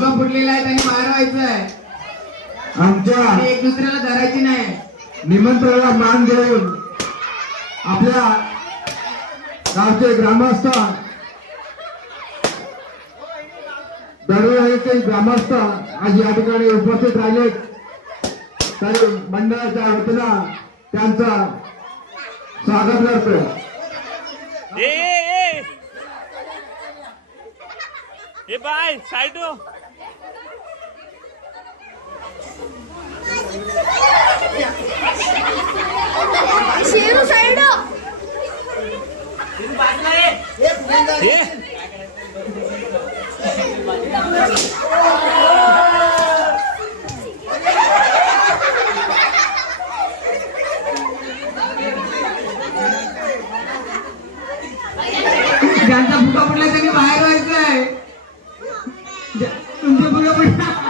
फुटलेला आहे त्यांनी बाहेर व्हायचं आहे. आमच्या एक दुसऱ्याला धरायची नाही. निमंत्रणाला मान देऊन आपल्या गावचे ग्रामस्थ दरवेळेचे ग्रामस्थ आज या ठिकाणी उपस्थित राहिले. तरी मंडळाच्या वतीनं त्यांचं स्वागत करतो ए ए ए. ए बाय साईड हो. शेरू साईड ए ज्यांचा भुका पडला त्यांनी बाहेर व्हायचं आहे पडला.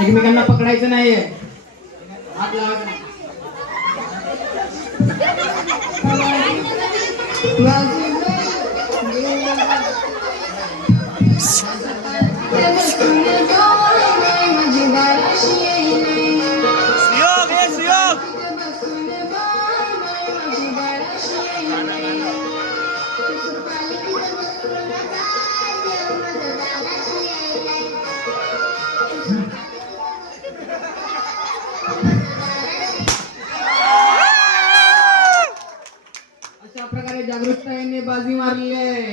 एकमेकांना पकडायचं नाहीये. हात प्रकारे जागरूकता यांनी बाजी मारली आहे.